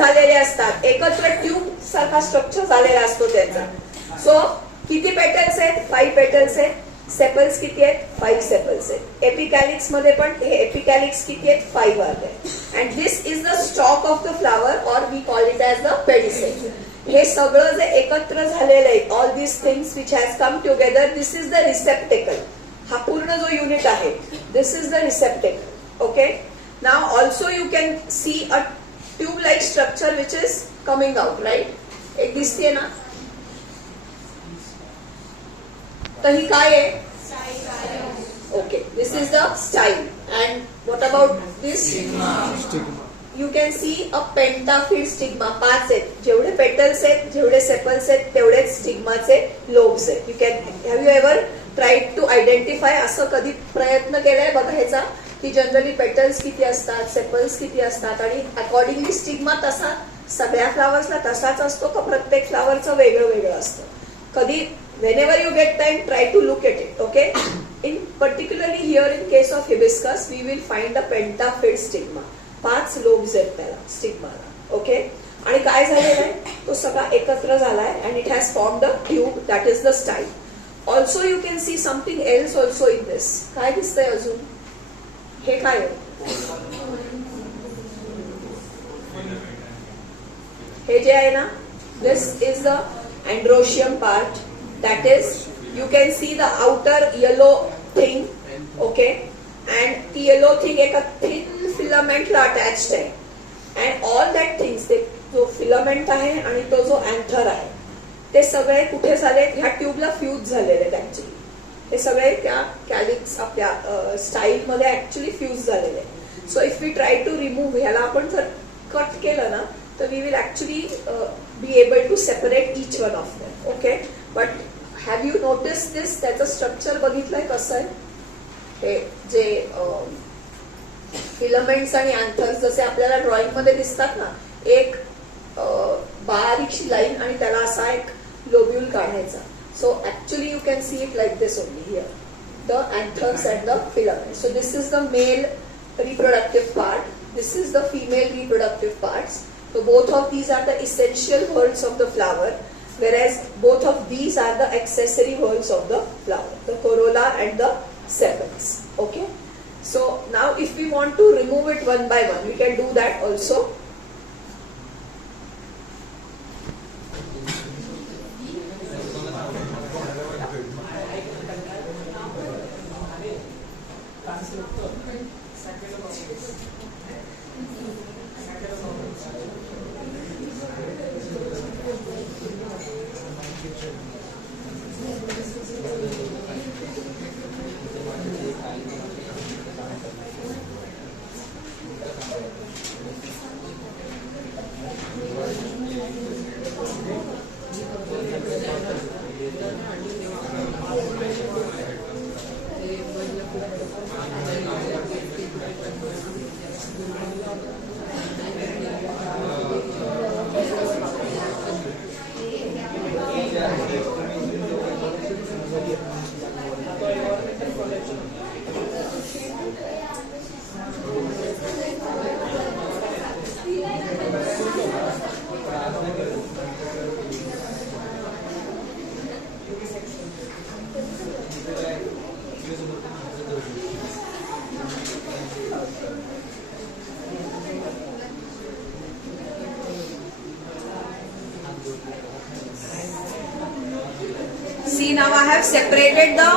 झालेले असतात, एकत्र ट्यूब सारखा स्ट्रक्चर झालेला असतो त्याचा. सो किती पेटल्स आहेत? 5 पेटल्स आहेत. सेपल्स किती आहेत? 5 सेपल्स आहेत. एपिकॅलिक्स मध्ये पण हे एपिकॅलिक्स किती आहेत? 5 आहेत. And this is the stalk of the flower or we call it as the pedicel. हे सगळं जे एकत्र झालेलं आहे, all this things which has come together, this is the receptacle. हा पूर्ण जो युनिट आहे, this is the receptacle. Okay. Now also you can see a tube like structure which is coming out, right? एक दिसते ना? तर ही काय आहे? Okay, this is the style. And what about this? You can see a pentafid stigma. 5 आहेत. जेवढे petals आहेत, जेवढे सेपल्स आहेत, तेवढेच स्टिग्माचे लोब्स आहेत. You can have you ever tried to identify? असं कधी प्रयत्न केलाय बघायचा की जनरली पेटल्स किती असतात, सेपल्स किती असतात, आणि अकॉर्डिंगली स्टिग्मा तसा सगळ्या फ्लावर्सला तसाच असतो का प्रत्येक फ्लावरचं वेगळं वेगळं असतं? कधी whenever you get time, try to look at it. Okay. In particularly here in case of hibiscus, we will find a pentaphyid stigma. 5 lobes आहेत त्याला स्टिग्माला. ओके. आणि काय झालेलं आहे? तो सगळा एकत्र झालाय and it has formed a tube, that is the style. Also you can see something else also in this. काय दिसतंय अजून? हे काय आहे? हे जे आहे ना, this is the androecium part. That is, you can see the outer yellow thing, okay, and the yellow thing एक thin filament ला attached आहे, and all that things, ते जो filament आहे आणि तो जो anther आहे, ते सगळे कुठे झाले? ह्या ट्यूबला फ्यूज झालेले आहेत ऍक्च्युली. हे सगळे त्या कॅलिक्स आपल्या स्टाईल मध्ये ऍक्च्युली फ्यूज झालेले. So if we try to remove, ह्याला आपण जर कट केलं ना, तर we will actually be able to separate each one of them. Okay. But have you notice this? त्याचं स्ट्रक्चर बघितलंय कसं आहे? हे जे फिलमेंट्स आणि अँथर्स जसे आपल्याला ड्रॉइंग मध्ये दिसतात ना, एक बारीकशी लाईन आणि त्याला असा एक लोब्यूल काढायचा. So actually you can see it like this only here, the anthers and the filament. So this is the male reproductive part, this is the female reproductive parts. So both of these are the essential whorls of the flower, whereas both of these are the accessory whorls of the flower, the corolla and the sepals. Okay. So now if we want to remove it one by one, we can do that also. See, now I have separated the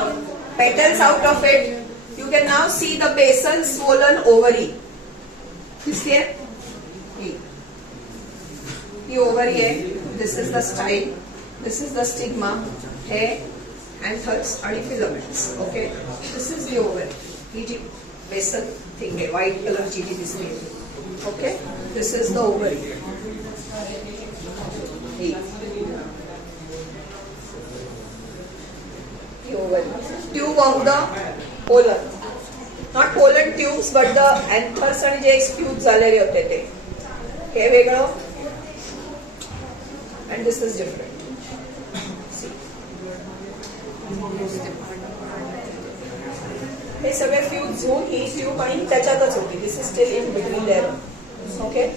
petals out of it. You can now see the basal swollen ovary. This here, the ovary है. This is the style. This is the stigma, hair, anthers, and filaments. Okay, this is the ovary. ही जी basal thing है, white color ची जी दिसते है. Okay, this is the ovary. Tube of the pollen, not pollen tubes but the anthers आणि जे tubes झालेले होते ते, हे वेगळं and this is different. See, हे सगळे फ्यूज होऊन ही ट्यूब आणि त्याच्यातच होती. This is still in between there. Okay.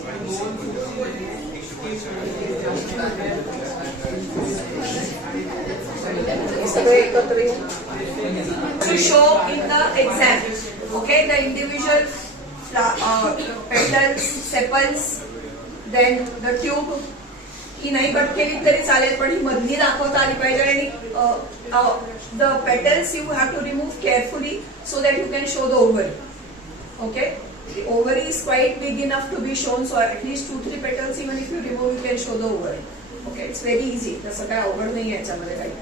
सगळे एकत्र येऊन to show in the exam. Okay, the individual petals, sepals, then the tube. ही नाही कट केली तरी चालेल, पण ही मधली दाखवता आली पाहिजे. आणि the petals you have to remove carefully so that you can show the ovary. Okay, the ovary is quite big enough to be shown, so at least 2-3 petals even if you remove you can show the ovary. Okay, it's very easy. तसं काय अवघड नाही याच्यामध्ये काही.